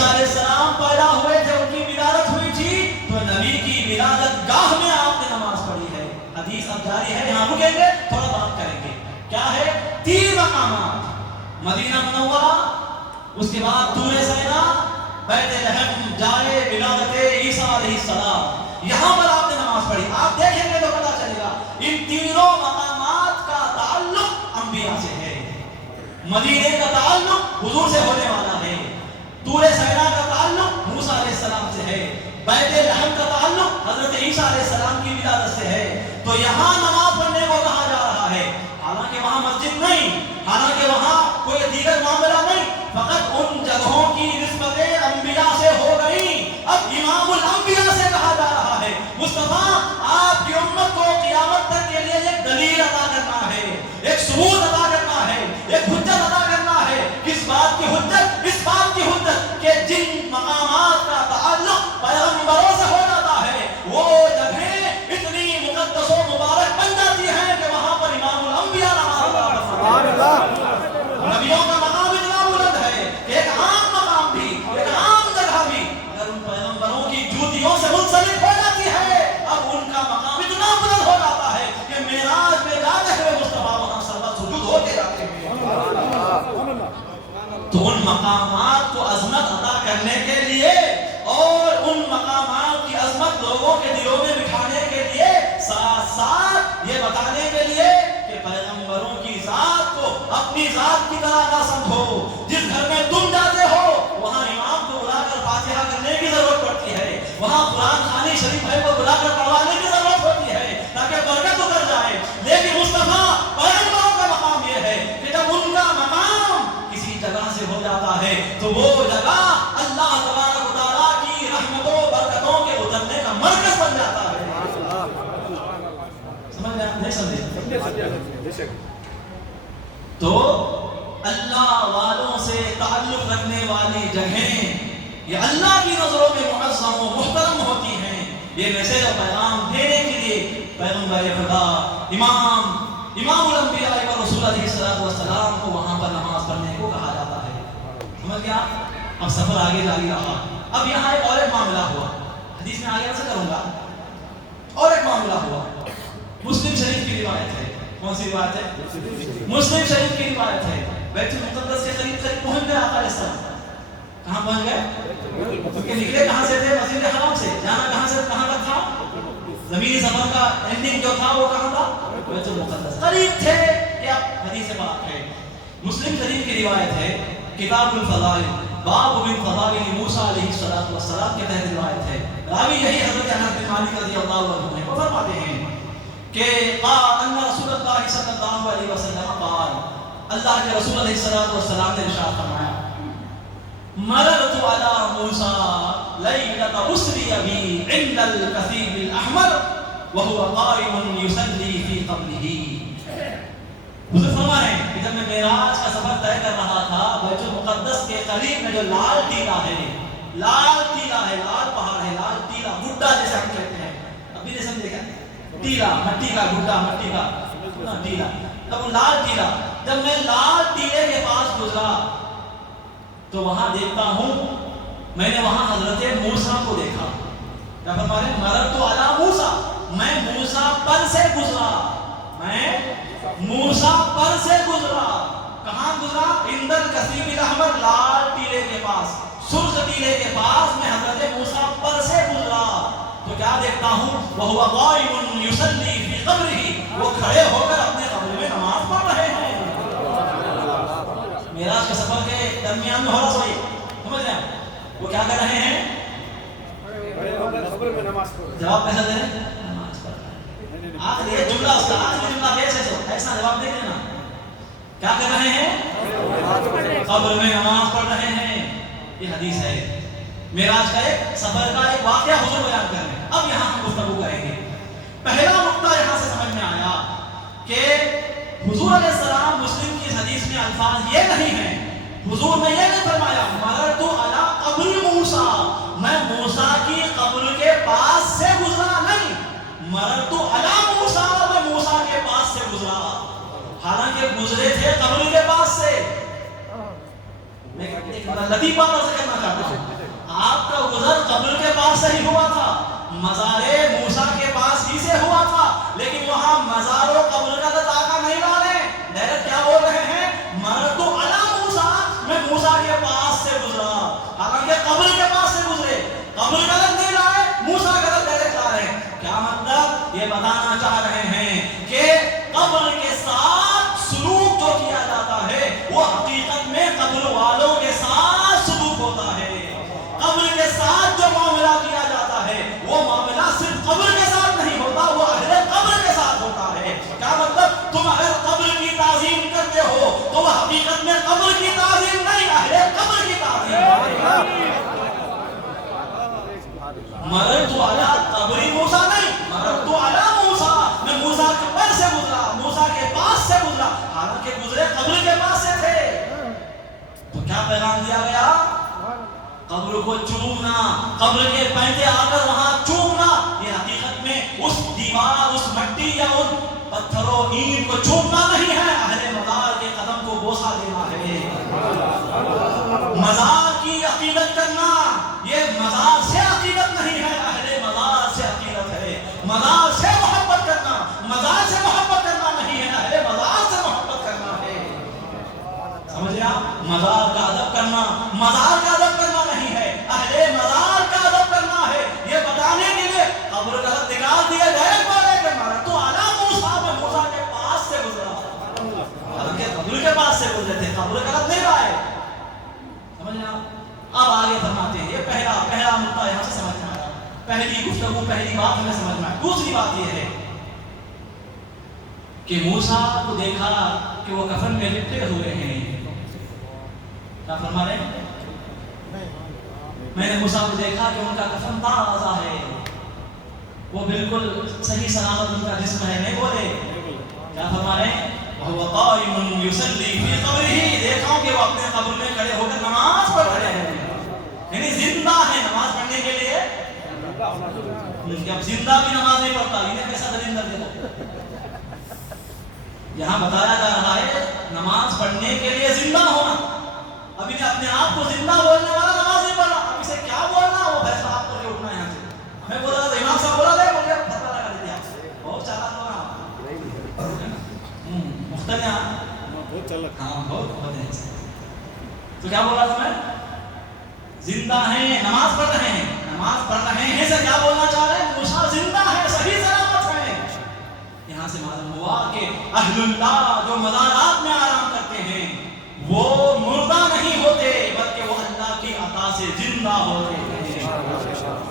عیسیٰ علیہ السلام پیدا ہوئے تھے، ان کی ولادت ہوئی تھی، تو نبی کی ولادت گاہ میں آپ نے نماز پڑھی ہے۔ حدیث اب جاری ہے، یہاں رکیں گے، تھوڑا بات کریں گے۔ کیا ہے؟ 3 مقامات، مدینہ منورہ، اس کے بعد طور سینا، بیت لحم، جائے ولادت عیسیٰ علیہ السلام، یہاں پر آپ نے نماز پڑھی۔ آپ دیکھیں گے تو پتا چلے گا ان تینوں مقامات کا تعلق انبیاء سے ہے۔ مدینے کا تعلق حضور سے ہونے والا ہے، طور سینا کا تعلق موسیٰ علیہ السلام سے ہے، بیت لحم کا تعلق حضرت عیسیٰ علیہ السلام کی ولادت سے ہے۔ تو یہاں نماز پڑھنے کو کہا جا رہا ہے، حالانکہ وہاں مسجد نہیں، حالانکہ وہاں کوئی دیگر معاملہ نہیں، فقط ان جگہوں کی نسبتیں انبیاء سے ہو گئی۔ اب امام الانبیاء سے کہا جا رہا ہے، مصطفیٰ آپ کی امت کو قیامت تک کے لیے ایک دلیل عطا کرنا ہے، ایک ثبوت عطا کرنا ہے، ایک حجت عطا کرنا ہے۔ کس بات کی حجت؟ اس بات کی حجت کہ جن مقامات کا تعلق پیغمبروں سے ہو جاتا ہے، وہ جگہیں اتنی مقدس و مبارک بن جاتی ہیں کہ وہاں پر امام الانبیاء نماز ادا کرتے ہیں۔ نبیوں کا مقام اتنا بلند ہے کہ ایک عام مقام بھی، ایک عام جگہ بھی اگر ان پیغمبروں کی جوتیوں سے منسلک ہو جاتی ہے، اب ان کا مقام اتنا بلند ہو جاتا ہے کہ معراج میں جاتے ہوئے مصطفیٰ وہاں سربت سجود ہو کے جاتے ہیں۔ تو ان مقامات کو عظمت عطا کرنے کے لیے اور ان مقامات کی عظمت لوگوں کے دلوں میں بٹھانے کے لیے، ساتھ ساتھ یہ بتانے کے لیے کہ پیغمبروں کی ذات کو اپنی ذات کی طرح نہ سمجھو۔ جس گھر میں تم جاتے ہو وہاں امام کو بلا کر فاتحہ کرنے کی ضرورت پڑتی ہے، وہاں قرآن خوانی شریف بھائی کو بلا کر پڑھوانے کی ضرورت ہوتی ہے تاکہ برکت اتر جائے۔ لیکن مصطفیٰ پیغمبروں کا مقام یہ ہے کہ جب ان کا مقام کسی جگہ سے ہو جاتا ہے تو وہ جگہ اللہ تبارک و تعالیٰ کی رحمتوں برکتوں کے اترنے کا مرکز بن جاتا ہے۔ سمجھ میں نہیں سمجھے؟ تو اللہ والوں سے تعلق رکھنے والی جگہیں یہ اللہ کی نظروں میں معظم و محترم ہوتی ہیں۔ یہ میسج و پیغام دینے کے لیے پیغمبر خدا امام الانبیاء و رسول علیہ السلام کو وہاں پر نماز پڑھنے کو کہا جاتا ہے۔ سمجھ گیا؟ اب سفر آگے جاری رہا۔ اب یہاں ایک اور ایک معاملہ ہوا، حدیث میں آگے سے کروں گا، اور ایک معاملہ ہوا۔ مسلم شریف کی روایت ہے۔ کون سی روایت ہے؟ مسلم شریف کی روایت ہے۔ بیت المقدس کے قریب پہنچ گئے آقا علیہ السلام۔ کہاں پہنچ گئے؟ کیونکہ نکلے کہاں سے تھے؟ مسجد حرام سے۔ جانا کہاں سے کہاں تک تھا؟ زمینی سفر کا اینڈنگ جو تھا وہ کہاں تھا؟ بیت المقدس قریب تھے۔ یہ حدیث پاک ہے، مسلم شریف کی روایت ہے، کتاب الفضائل، باب من فضائل موسیٰ علیہ السلام کے تحت روایت ہے۔ راوی یہی حضرت انس بن مالک رضی اللہ عنہ ہے۔ وہ فرماتے ہیں کہ ان رسول اللہ صلی اللہ علیہ وسلم قال، اللہ کے رسول علیہ السلام نے ارشاد فرمایا، مررت علی موسیٰ لیلۃ اسری بی عند الکثیب الاحمر وهو قائم یصلی فی قبرہ۔ حضور فرما رہے ہیں کہ جب میں معراج کا سفر طے کر رہا تھا، بیت المقدس کے قریب میں جو لال ٹیلا ہے، لال پہاڑ ہے، لال ٹیلا، گڈھا جیسے ہم کہتے ہیں، ابھی نہیں سمجھے کیا ٹیلا، مٹی کا گڈھا، مٹی کا ٹیلا، تب وہ لال ٹیلا، جب میں لال ٹیلے کے پاس گزرا تو وہاں دیکھتا ہوں، میں نے وہاں حضرت موسیٰ کو دیکھا۔ کیا فرما رہے ہیں؟ مررت علی موسیٰ، میں موسیٰ پر سے گزرا، میں موسیٰ پر سے گزرا۔ کہاں گزرا؟ عند الکثیب الاحمر، لال ٹیلے کے پاس، سرخ ٹیلے کے پاس میں حضرت موسیٰ پر سے گزرا تو کیا دیکھتا ہوں؟ وہو قائم یصلی فی قبرہ، وہ کھڑے ہو کر اپنے قبر میں نماز پڑھ رہے ہیں۔ معراج کے سفر کے درمیان میں ہو رہا سوئی، سمجھ رہے ہیں؟ وہ کیا کر رہے ہیں؟ جواب کیسا دے رہے ہیں؟ نماز پڑھ رہے ہیں۔ آخر یہ جملہ اس کا آخری جملہ کیسے سو ایسا جواب دے دینا۔ کیا کر رہے ہیں؟ قبر میں نماز پڑھ رہے ہیں۔ یہ حدیث ہے، معراج کا ایک سفر کا ایک واقعہ حضور بیان کر رہے ہیں۔ اب یہاں ہم گفتگو کریں گے۔ پہلا نقطہ یہاں سے سمجھ میں آیا کہ حضور علیہ السلام مسلم کی حدیث میں الفاظ یہ نہیں ہیں، حضور نے یہ نہیں فرمایا مررت علی قبر موسیٰ، میں موسیٰ کی قبر کے پاس سے گزرا، نہیں، مررت علی موسیٰ، میں موسیٰ کے پاس سے گزرا، حالانکہ گزرے تھے قبر کے پاس سے۔ میں ایک لطیفہ سے کرنا چاہتا ہوں، مزار موسیٰ کے پاس ہی سے ہوا تھا، لیکن وہاں مزار و قبر کا تذاکہ نہیں ڈالے، ڈائریکٹ کیا بول رہے ہیں؟ مررت علی موسیٰ، میں موسیٰ کے پاس سے گزرا، حالانکہ قبر کے پاس سے گزرے، قبر کا لفظ نہیں لائے، موسیٰ کا لفظ ڈائریکٹ لا رہے ہیں۔ کیا مطلب؟ یہ بتانا چاہ رہے ہیں کہ قبر کے ساتھ سلوک جو کیا جاتا ہے وہ حقیقت میں قبر والوں کے ساتھ سلوک ہوتا ہے۔ قبر کے ساتھ جو معاملہ کیا جاتا ہے وہ معاملہ صرف قبر کے ساتھ نہیں ہوتا، وہ اہل قبر کے ساتھ ہوتا ہے۔ کیا مطلب؟ تم اگر قبر کی تعظیم کرتے ہو تو وہ حقیقت میں قبر کی تعظیم نہیں، اہل قبر کی تعظیم۔ مررت علی قبر موسیٰ نہیں، مررت علی موسیٰ، میں موسیٰ کے پر سے گزرا، موسیٰ کے پاس سے گزرا، حالانکہ گزرے قبر کے پاس سے تھے۔ تو کیا پیغام دیا گیا؟ قبر کو چومنا، قبر کے پینٹے آ کر وہاں چومنا، یہ حقیقت میں اس دیوار، اس مٹی یا ان پتھروں اینٹ کو چومنا نہیں ہے، اہل مزار کے قدم کو بوسہ دینا ہے۔ مزار کی عقیدت کرنا یہ مزار سے عقیدت نہیں ہے، اہل مزار سے عقیدت ہے۔ مزار سے محبت کرنا، مزار سے محبت کرنا نہیں ہے، اہل مزار سے محبت کرنا ہے۔ سمجھے آپ؟ مزار کا ادب کرنا، مزار کا ادب کرنا نہیں ہے، اہل مزار کا ادب کرنا ہے۔ یہ بتانے کے لیے قبر کا لفظ نکال دیا جائے کہ مررت علی موسیٰ، میں موسیٰ کے پاس سے گزرا، حالانکہ قبر کے پاس سے گزرے تھے، قبر کا لفظ نہیں لائے۔ سمجھے آپ؟ اب آگے فرماتے ہیں، یہ پہلا نقطہ یہاں سے سمجھ میں آیا، پہلی گفتگو، پہلی بات ہمیں سمجھ میں آئی۔ دوسری بات یہ ہے کہ موسیٰ کو دیکھا کہ وہ کفن میں لپٹے ہوئے ہیں۔ کیا فرما رہے ہیں؟ میں نے موسیٰ کو دیکھا کہ ان کا کفن تازہ ہے، وہ بالکل صحیح سلامت ان کا جسم ہے، نہیں بولے۔ کیا فرما رہے ہیں؟ وَهُوَ قَائِمٌ يُصَلِّي فِي قَبْرِهِ، دیکھا کہ وہ اپنے قبر میں کھڑے ہو کر نماز پڑھ رہے ہیں، یعنی زندہ ہے نماز پڑھنے کے لیے۔ اب زندہ بھی نماز نہیں پڑھتا، انہیں کیسا دلیل کر دیتا؟ یہاں بتایا جا رہا ہے نماز پڑھنے کے لیے زندہ ہونا۔ اب انہیں اپنے آپ کو زندہ بولنے والا نماز نہیں پڑھنا، اب اسے کیا بولنا وہ فیصلہ آپ کو اٹھنا ہے یہاں سے۔ ہمیں بولا تھا امام صاحب بولا دے، مجھے پتہ لگا دیتے آپ، بہت چالاک ہو رہا مختلف ہاں بہت ہے۔ تو کیا بولا تھا میں؟ زندہ ہیں، نماز پڑھ رہے ہیں، نماز پڑھ رہے ہیں سے کیا بولنا چاہ رہے ہیں؟ موسیٰ زندہ ہے، صحیح سلامت ہے۔ یہاں سے معلوم ہوا کہ اہل اللہ جو مزارات میں آرام کرتے ہیں وہ مردہ نہیں ہوتے، بلکہ وہ اللہ کی عطا سے زندہ ہوتے ہیں۔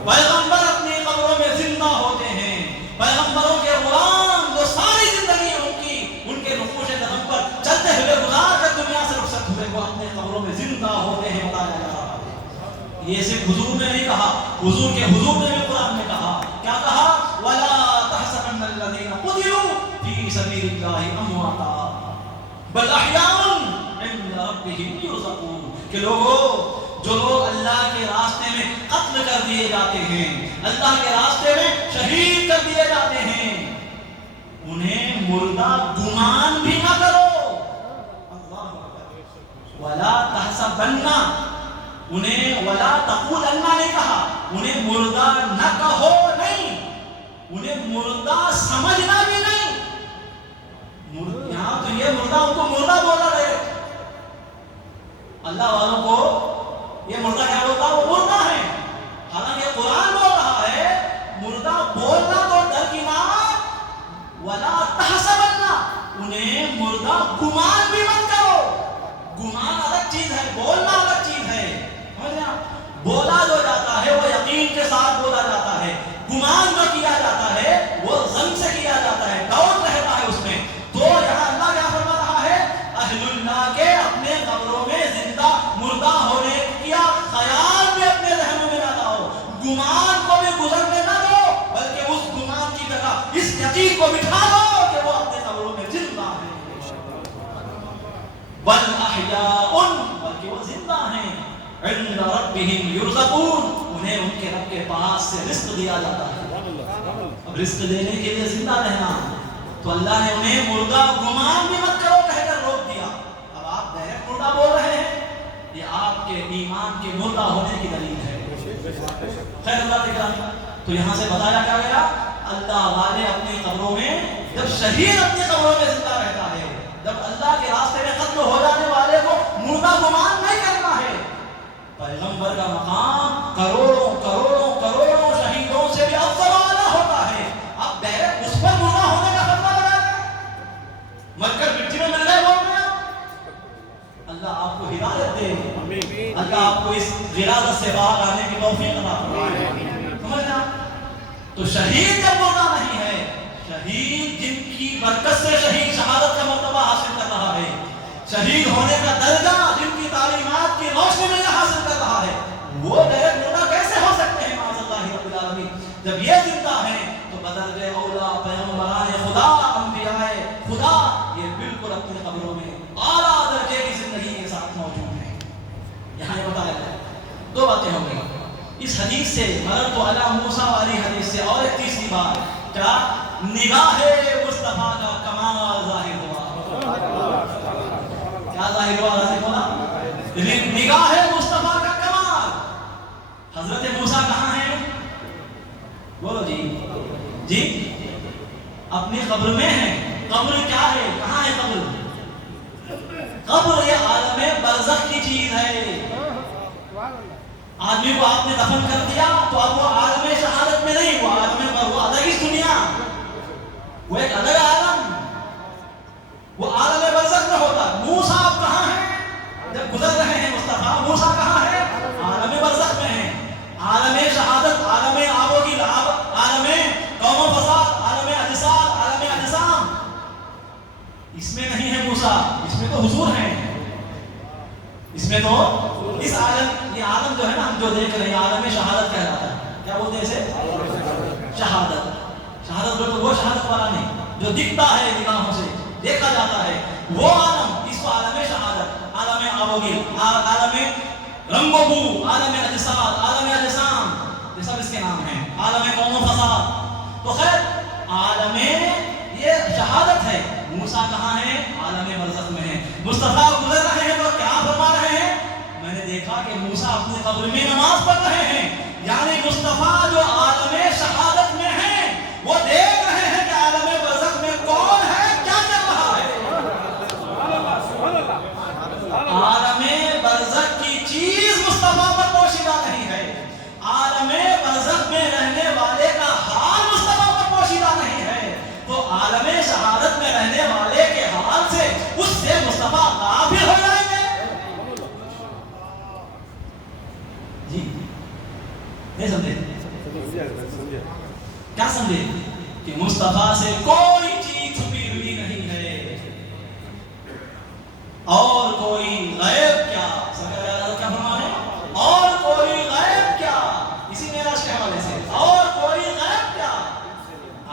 پیغمبر اپنی قبروں میں زندہ ہوتے ہیں، پیغمبروں کے غلام جو ساری زندگی ان کے نقوش قدم پر چلتے ہوئے گزار کر دنیا سے رخصت ہوئے، وہ اپنے قبروں میں زندہ ہوتے ہیں، بتایا جا رہا ہے۔ یہ صرف حضور نے نہیں کہا، حضور کے حضور نے بھی قرآن میں کہا، کیا کہا؟ وَلَا تَحْسَبَنَّ الَّذِينَ قُتِلُوا فِي سَبِيلِ اللَّهِ أَمْوَاتًا بَلْ أَحْيَاءٌ عِندَ رَبِّهِمْ يُرْزَقُونَ، کہ لوگوں جو لوگ اللہ کے راستے میں قتل کر دیے جاتے ہیں، اللہ کے راستے میں شہید کر دیے جاتے ہیں، انہیں مردہ گمان بھی نہ کرو۔ وَلَا تَحْسَبَنَّ، انہیں وَلَا تَقُولَنَّ نہیں کہا، انہیں مردہ نہ کہو نہیں، انہیں مردہ سمجھنا بھی نہیں۔ یہاں تو یہ مردہ ان کو مردہ بولا رہے، اللہ والوں کو یہ مردہ کیا بولتا؟ وہ مردہ ہے، حالانکہ قرآن بول رہا ہے مردہ بولنا تو درکنار، وَلَا تَحْسَبَنَّ، انہیں مردہ گمان بھی مت کرو۔ گمان الگ چیز ہے، بولنا الگ چیز ہے، بولا جو جاتا ہے وہ یقین کے ساتھ بولا جاتا ہے، گمان جو کیا جاتا ہے وہ ظن سے کیا جاتا ہے، ڈاؤٹ رہتا ہے اس میں۔ تو یہاں اللہ کیا فرما رہا ہے؟ اہل اللہ کے اپنے قبروں میں زندہ مردہ ہونے کیا خیال بھی اپنے ذہنوں میں نہ لاؤ، گمان کو بھی گزرنے نہ دو، بلکہ اس گمان کی جگہ اس یقین کو بٹھا دو کہ وہ اپنے قبروں میں زندہ ہے۔ بل احیاء، بلکہ وہ زندہ ہیں، عند ربهم یرزقون، انہیں ان کے رب کے پاس سے رزق دیا جاتا ہے۔ اب رزق دینے کے لیے زندہ رہنا، تو اللہ نے انہیں مردہ گمان بھی مت کرو کہہ کر روک دیا۔ اب آپ ڈائریکٹ مردہ بول رہے ہیں، یہ آپ کے ایمان کے مردہ ہونے کی دلیل ہے۔ خیر اللہ تعالیٰ، تو یہاں سے بتایا کیا گیا؟ اللہ والے اپنی قبروں میں، جب شہید اپنی قبروں میں زندہ رہتا ہے، جب اللہ کے راستے میں قتل ہو جانے والے کو مردہ گمان نہیں کرنا ہے۔ پیغمبر کا مقام کروڑوں کروڑوں کروڑوں شہیدوں سے بھی افضل والا ہوتا ہے۔ اب ڈائریکٹ اس پر مردہ ہونے کا فتویٰ لگا دیں، مر کر مٹی میں مل گئے بول رہے ہیں۔ اللہ آپ کو ہدایت دے، اللہ آپ کو اس غلاظت سے باہر آنے کی توفیق عطا فرمائے۔ سمجھنا؟ تو شہید جب مردہ نہیں ہے، شہید جن کی برکت سے شہید شہادت کا مرتبہ حاصل کر رہا ہے، شہید ہونے کا درجہ جن کی تعلیمات کی روشنی میں حاصل کر رہا ہے، وہ ڈائریکٹ مردہ کیسے ہو سکتے ہیں؟ معاذ اللہ رب العالمین۔ جب یہ زندہ ہیں تو بدرجہ اولا پیغمبران خدا، انبیاء خدا، یہ بالکل اپنی قبروں میں اعلیٰ درجے کی زندگی کے ساتھ موجود ہیں۔ یہاں یہ بتایا جائے دو باتیں ہوں گی اس حدیث سے، مررت علی موسیٰ والی حدیث سے، اور ایک تیسری بات کیا؟ نگاہ مصطفیٰ کا کمال ظاہر ہوا۔ کیا ظاہر ہوا؟ ظاہر ہوا نگاہ مصطفیٰ کا کمال۔ حضرت موسیٰ کہاں ہیں؟ بولو جی اپنی قبر میں ہیں۔ قبر کیا ہے؟ کہاں ہے قبر؟ قبر یہ عالم برزخ کی چیز ہے۔ آدمی کو آپ نے دفن کر دیا تو اب وہ عالم شہادت میں نہیں، وہ عالم وہ الگ ہی دنیا، وہ ایک الگ عالم، وہ عالم برزخ میں ہوتا۔ موسیٰ آپ کہاں ہیں؟ جب گزر رہے ہیں مصطفیٰ، موسیٰ کہاں ہے؟ عالم برزخ میں ہیں۔ عالم شہادت، عالم آب و گل، عالم قوم و فساد، عالم اجساد، عالم اجسام، اس میں نہیں ہے موسیٰ، اس میں تو حضور ہیں۔ اس میں تو اس عالم، یہ عالم جو ہے نا ہم جو دیکھ رہے ہیں، عالم شہادت کہلاتا ہے۔ کیا بولتے ہیں اسے؟ شہادت۔ شہادت بولے تو وہ شہادت والا نہیں جو دکھتا ہے، نگاہوں سے دیکھا جاتا ہے، وہ عالم، اس کو عالم شہادت، عالم آب و گل، عالم رنگ و بو، عالم اجساد، عالم اجسام، یہ سب اس کے نام ہیں، عالم قوم و فساد۔ تو خیر عالم یہ شہادت ہے۔ موسیٰ کہاں ہے؟ عالم برزخ میں ہے۔ مصطفیٰ گزر رہے ہیں تو کیا فرما رہے ہیں؟ میں نے دیکھا کہ موسیٰ اپنی قبر میں نماز پڑھ رہے ہیں، یعنی مصطفیٰ جو عالم شہادت میں ہیں وہ دیکھ رہے ہیں کہ عالم برزخ میں کون ہے، کیا چل رہا ہے۔ عالم برزخ کی چیز مصطفیٰ پر پوشیدہ نہیں ہے، عالم برزخ میں رہنے والے کا حال مصطفیٰ پر پوشیدہ نہیں ہے، تو عالم شہادت میں رہنے والے کے حال سے اس سے مصطفیٰ غافل ہو جائیں گے۔ جی نہیں سمجھے؟ کیا سمجھے؟ کہ مصطفیٰ سے کوئی چیز چھپی ہوئی نہیں ہے، اور کوئی غیب کیا، کیا فرمانے؟ اور کوئی غیب کیا، اسی معراج کے حوالے سے، اور کوئی غیب کیا۔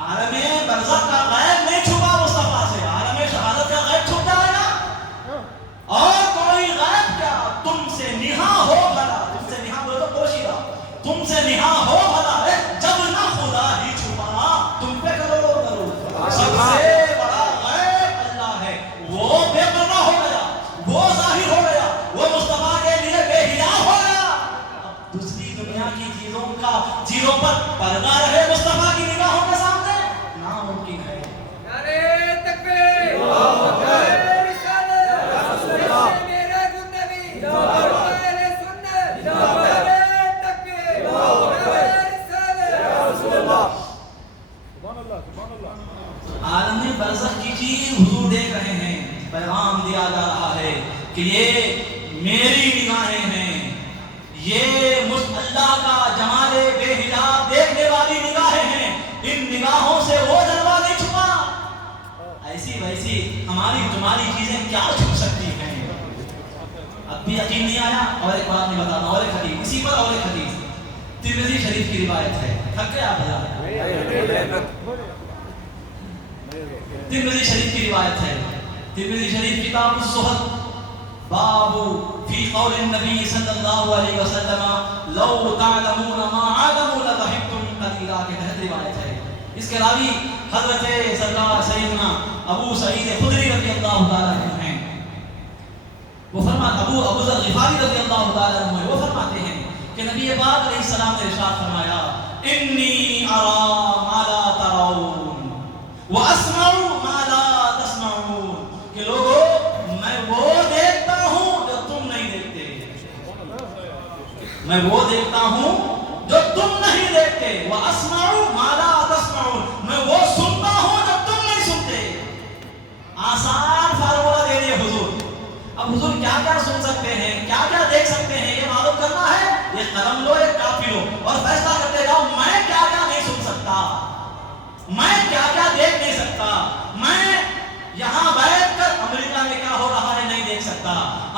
عالم برزخ کا غیب نہیں چھپا مصطفیٰ سے، عالم شہادت کا غیب چھپ جائے گا۔ اور کوئی غیب کیا، تم سے نہا ہو بھلا، تم سے نہا بولے تو پوشیدہ، تم سے نہا ہو بھلا ہے، جب نہ خدا ہی چھپا تم پہ کرو کرو۔ سب سے بڑا غیب اللہ ہے، وہ بے پردہ ہو گیا، وہ ظاہر ہو گیا، وہ مصطفیٰ کے لیے بے حجاب ہو گیا۔ اب دوسری دنیا کی چیزوں پر پردہ رہے مصطفیٰ کی نگاہوں کے سامنے ناممکن ہے۔ نعرہ تکبیر، نعرہ رسالت، میرا گنبی، نعرہ سنت، نعرہ تکبیر، نعرہ رسالت۔ عالم برزخ کی چیز حضور دیکھ رہے ہیں، پیغام دیا جا رہا ہے کہ یہ میری نگاہیں ہیں، یہ اللہ کا جمال بے حجاب دیکھنے والی نگاہیں ہیں، ان نگاہوں سے وہ جلوہ نہیں چھپا۔ ایسی ویسی ہماری تمہاری چیزیں کیا چھپ سکتی ہیں؟ اب بھی یقین نہیں آیا؟ اور ایک بات نہیں بتاتا، اور ایک حدیث اسی پر، اور ایک حدیث ترمذی شریف کی روایت ہے۔ تھک گئے آپ بتا؟ ترمذی شریف کی روایت ہے، ترمذی شریف کتاب الزہد، باب فی قول النبی صلی اللہ علیہ وسلم لو تعلمون ما علموا لضحکتم قلیلا کے تحت روایت ہے۔ اس کے راوی حضرت سرکار سیدنا ابو سعید خدری رضی اللہ تعالیٰ عنہ ہیں۔ وہ فرماتے ابو ذر غفاری رضی اللہ تعالیٰ عنہ وہ فرماتے ہیں کہ نبی پاک علیہ السلام نے ارشاد فرمایا انی ارا ما لا ترون واسمع ما لا تسمعون، کہ لوگوں میں وہ دیکھتا ہوں جو تم نہیں دیکھتے، میں وہ دیکھتا ہوں جو تم نہیں دیکھتے، واسمع ما لا تسمعون، میں وہ سنتا ہوں جو تم نہیں سنتے۔ آسان فارمولہ دے دیے حضور۔ اب حضور کیا کیا سن سکتے ہیں، کیا کیا دیکھ سکتے ہیں، یہ معلوم کرنا ہے، یہ قلم لو ایک کاپی لو اور فیصلہ کرتے جاؤ میں کیا کیا نہیں سن سکتا، میں کیا کیا دیکھ نہیں سکتا، میں یہاں بیٹھ کر امریکہ میں کیا ہو رہا ہے نہیں دیکھ سکتا،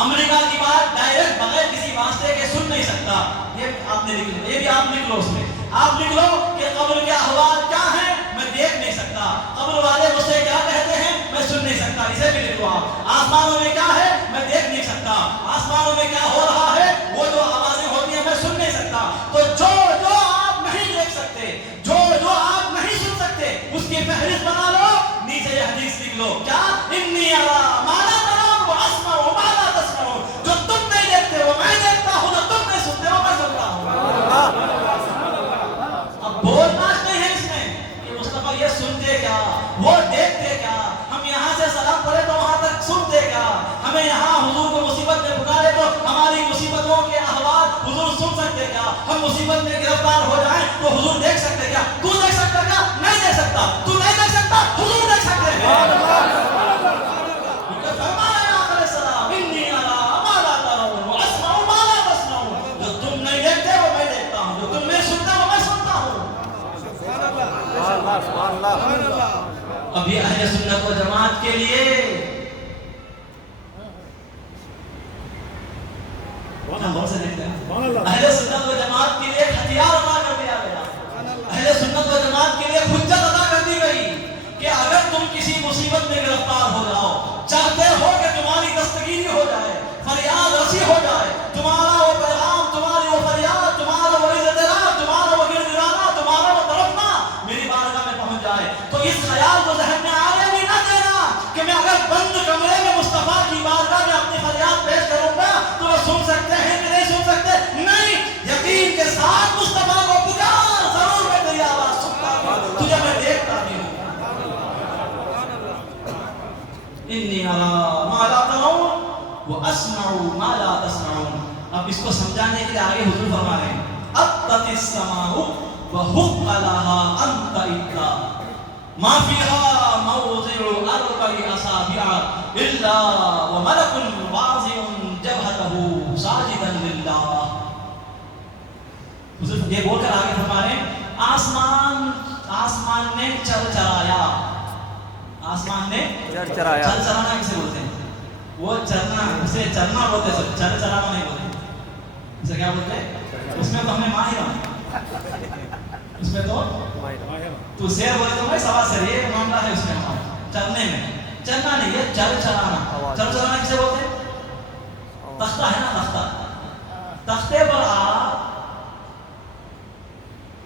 امریکہ کی بات ڈائریکٹ بغیر کسی واسطے کے سن نہیں سکتا۔ یہ آپ نے لکھ لو، یہ بھی آپ لکھ لو، اس میں آپ لکھ لو کہ قبر کے احوال کیا ہیں میں دیکھ نہیں سکتا، قبر والے مجھ سے کیا کہتے ہیں میں سن نہیں سکتا، اسے بھی لکھ لو آپ۔ آسمانوں میں کیا ہے میں دیکھ نہیں سکتا، آسمانوں میں کیا ہو رہا ہے وہ جو آوازیں ہوتی ہیں میں سن نہیں سکتا۔ تو جو جو آپ نہیں دیکھ سکتے، جو جو آپ نہیں سن سکتے، اس کی فہرست بنا لو، نیچے یہ حدیث لکھ لو، کیا انی ارا ما لا ترون واسمع ما لا تسمعون، جو تم نہیں دیکھتے وہ میں دیکھتا ہوں، جو تم نہیں سنتے وہ میں سنتا ہوں۔ اب بولنا نہیں ہے اس میں کہ مصطفیٰ یہ سنتے کیا، وہ دیکھتے کیا، ہم یہاں سے سلام پڑھے تو وہاں تک سنتے کیا، ہمیں یہاں حضور کو مصیبت میں پکارے تو ہماری مصیبتوں کے احوال حضور سن سکتے کیا، ہم مصیبت میں گرفتار ہو جائیں تو حضور دیکھ سکتے کیا، تو دیکھ سکتا کیا نہیں دیکھ سکتا، تو نہیں دیکھ سکتا حضور دیکھ سکتے ہیں۔ جو تم نہیں دیکھتے وہ میں دیکھتا ہوں، جو تم نہیں سنتے وہ میں سنتا ہوں۔ اب یہ اہل سنت و جماعت کے لیے اہل سنت و جماعت کے لیے ہتھیار ادا کر دیا گیا، اہل سنت و جماعت کے لیے حجت ادا کر دی گئی کہ اگر تم کسی مصیبت میں گرفتار ہو جاؤ، چاہتے ہو کہ تمہاری دستگیری ہو جائے، فریاد رسی ہو جائے، تمہارا وہ پیغام، تمہاری وہ فریاد، تمہارا وہ اعتراض، تمہارا وہ گڑگڑانا، تمہارا وہ تڑپنا میری بارگاہ میں پہنچ جائے، تو اس خیال کو ذہن میں آنے بھی نہ دینا کہ میں اگر بند کمرے میں مصطفیٰ کی بارگاہ میں اپنی فریاد پیش کروں گا تو وہ سن سکتے ہیں کہ نہیں سن سکتے، نہیں، یقین کے ساتھ مصطفیٰ کو پکار، ضرور میں تیری آواز سنتا ہوں، تجھے میں دیکھتا بھی ہوں۔ انی ارا ما لا ترون واسمع ما لا تسمعون۔ اب اس کو سمجھانے کے لیے آگے حضور فرما رہے ہیں اطت السماء وحق لها ان تئتا ما فيها موضع اربع اصابع الا وملك واضع جبهته ساجدا لله۔ حضور یہ بول کر آگے فرما رہے ہیں آسمان نے چرچرایا، آسمان نے چرچرایا، چرچرانا کسے بولتے ہیں؟ وہ چرنا، اسے چرنا بولتے ہیں، چرچرانا نہیں بولتے، اسے کیا بولتے ہیں؟ اس میں تو ہمیں ماہر ہیں، اس میں تو سیر بولے تو بھائی سوا سیر، یہ معاملہ ہے اس میں ہمارا چرنے میں، چرنا نہیں، یہ چرچرانا۔ چرچرانا کسے بولتے ہیں؟ تختہ ہے نا، تختہ، تختے پر آپ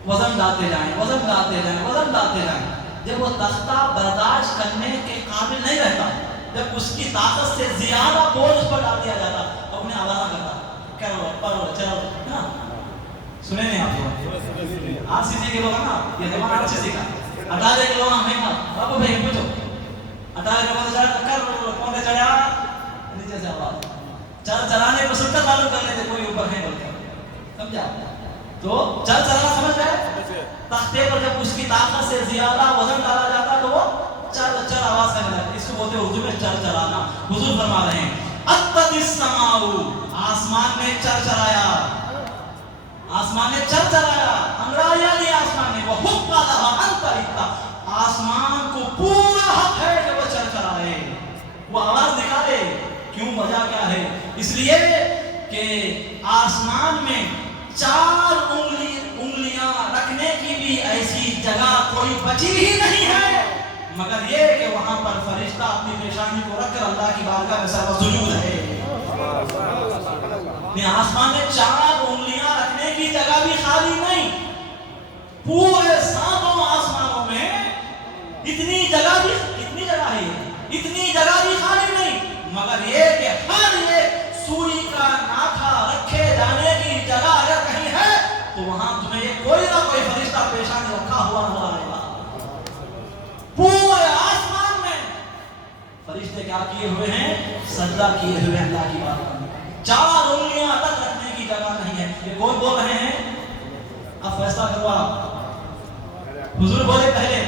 وزن ڈالتے جائیں، وزن ڈالتے جائیں، وزن ڈالتے جائیں، جب وہ تختہ برداشت کرنے کے قابل نہیں رہتا، جب اس کی طاقت سے زیادہ بوجھ اس پر ڈال دیا جاتا تو اپنے آوازہ کرتا، کرو پڑھو چلو نا، سنے نہیں آپ آج سیدھے کے لوگ نا، یہ زمانہ اچھے سیکھا، 18 کے لوگ ہمیں نا بابو بھائی پوچھو 18 کے لوگ چڑھا کر کون سے چڑھا نیچے سے آواز چلانے کو سب تک معلوم کر لیتے کوئی اوپر ہے بول کے، سمجھا؟ تو چلانا سمجھ گئے، تختے پر جب اس کی طاقت سے زیادہ وزن ڈالا جاتا تو وہ چل آواز کرنے لگتا، اس کو بولتے ہیں اردو میں چلانا۔ حضور فرما رہے ہیں اطت السماء، آسمان نے چرچرایا، آسمان نے چرچرایا، انگڑایا نہیں آسمان نے، وہ حق لها ان تئتا، آسمان کو پورا حق ہے کہ وہ چرچرائے، وہ آواز نکالے۔ کیوں؟ وجہ کیا ہے؟ اس لیے کہ آسمان میں 4 انگلیاں رکھنے کی بھی ایسی جگہ کوئی بچی ہی نہیں ہے، مگر یہ کہ وہاں پر فرشتہ اپنی پیشانی کو رکھ کر اللہ کی بارگاہ میں سرسجود ہے۔ آسمان میں 4 انگلیاں رکھنے کی جگہ بھی خالی نہیں، پورے 7 آسمانوں میں اتنی جگہ بھی، کتنی جگہ ہے، اتنی جگہ بھی خالی نہیں، مگر یہ کہ ہر ایک سوئی کا ناکھا رکھے جانے کی جگہ اگر کہیں ہے تو وہاں تمہیں یہ کوئی نہ کوئی فرشتہ کیا کیے ہوئے ہیں؟ سجدہ کیے ہوئے ہیں اللہ کی بارگاہ میں. 4 انگلیاں تک رکھنے کی جگہ نہیں ہے. یہ کون بول رہے ہیں؟ اب فیصلہ کرو آپ. حضور بولے پہلے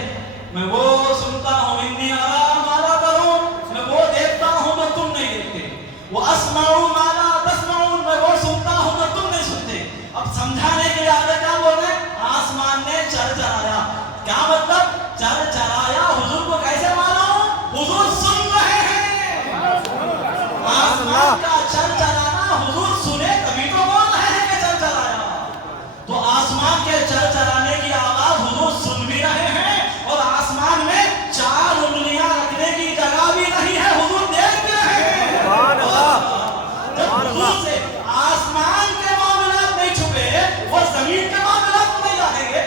میں وہ سنتا ہوں انی ارا ما لا ترون، میں وہ دیکھتا ہوں جو تم نہیں دیکھتے. وہ اسمع ما لا تسمعون، میں وہ سنتا ہوں جو تم نہیں سنتے. اب سمجھانے کے لیے آگے کیا بول رہے ہیں؟ آسمان نے چرچرایا. کیا مطلب چرچرایا؟ حضور کو کیسے معلوم؟ حضور سن رہے ہیں. آسمان کا چرچرانا حضور سنے تبھی تو بول رہے ہیں کہ چرچرایا. تو آسمان کے چرچرانے کی آواز حضور سن بھی رہے ہیں اور آسمان میں 4 انگلیاں رکھنے کی جگہ بھی نہیں ہے. حضور دیکھ بھی رہے ہیں. جب حضور سے آسمان کے معاملات نہیں چھپے وہ زمین کے معاملات نہیں جانیں گے.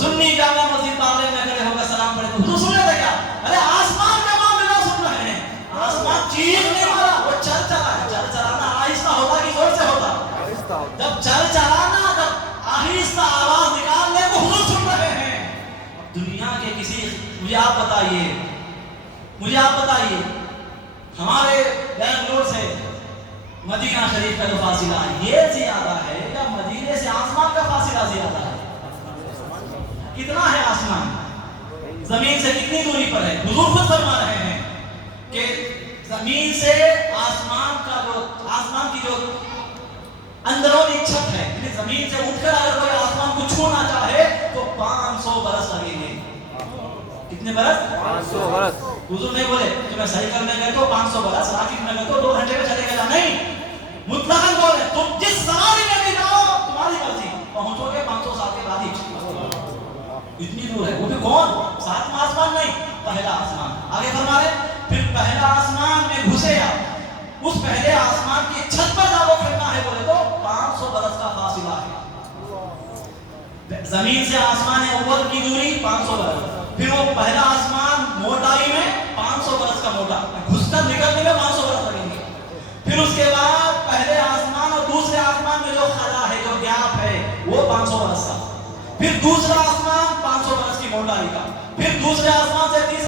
سنی جامع مسجد معاملے میں کھڑے ہو کر سلام پڑھے تو حضور سن رہے تھے کیا؟ ارے آسمان کے معاملات سن رہے ہیں. آسمان چیخ نہیں مارا، وہ چرچرا ہے. چرچرانا آہستہ ہوتا کہ زور سے ہوتا؟ جب چرچرانا، جب آہستہ آواز نکالنے کو حضور سن رہے ہیں. دنیا کے کسی مجھے آپ بتائیے ہمارے بینگلور سے مدینہ شریف کا جو فاصلہ ہے یہ زیادہ ہے یا مدینے سے آسمان کا فاصلہ زیادہ ہے؟ کتنا ہے آسمان؟ زمین سے کتنی دوری پر ہے؟ حضور خود فرما رہے ہیں کہ زمین سے آسمان کی جو اندرونی چھت ہے، یعنی زمین سے اٹھ کر اگر کوئی آسمان کو چھونا چاہے تو 500 برس لگیں گے. کتنے برس؟ 500 برس. حضور نہیں بولے کہ میں صحیح کرنے گئے تو 500 برس، راکٹ میں گئے تو 2 گھنٹے میں چلے گا. نہیں، مطلقاً بولے تم جس سواری میں بھی جاؤ تمہاری مرضی، پہنچو گے 500 سال کے بعد ہی. اتنی دور ہے. وہ بھی کون؟ 7واں آسمان نہیں، پہلا آسمان. آگے فرما رہے پھر پہلا آسمان میں گھسے آپ، اس پہلے آسمان کی چھت پر جا وہ کھڑنا ہے بولے تو 500 برس کا فاصلہ ہے. زمین سے آسمان اوپر کی دوری 500 برس. پھر وہ پہلا آسمان موٹائی میں 500 برس کا موٹا، گھس کر نکلنے میں 500 برس لگیں گے. پھر اس کے بعد پہلے آسمان اور دوسرے آسمان میں جو خلا ہے، جو گیپ ہے، وہ 500 برس کا. پھر دوسرا آسمان 500 برس کی موٹائی کا. پھر دوسرے آسمان سے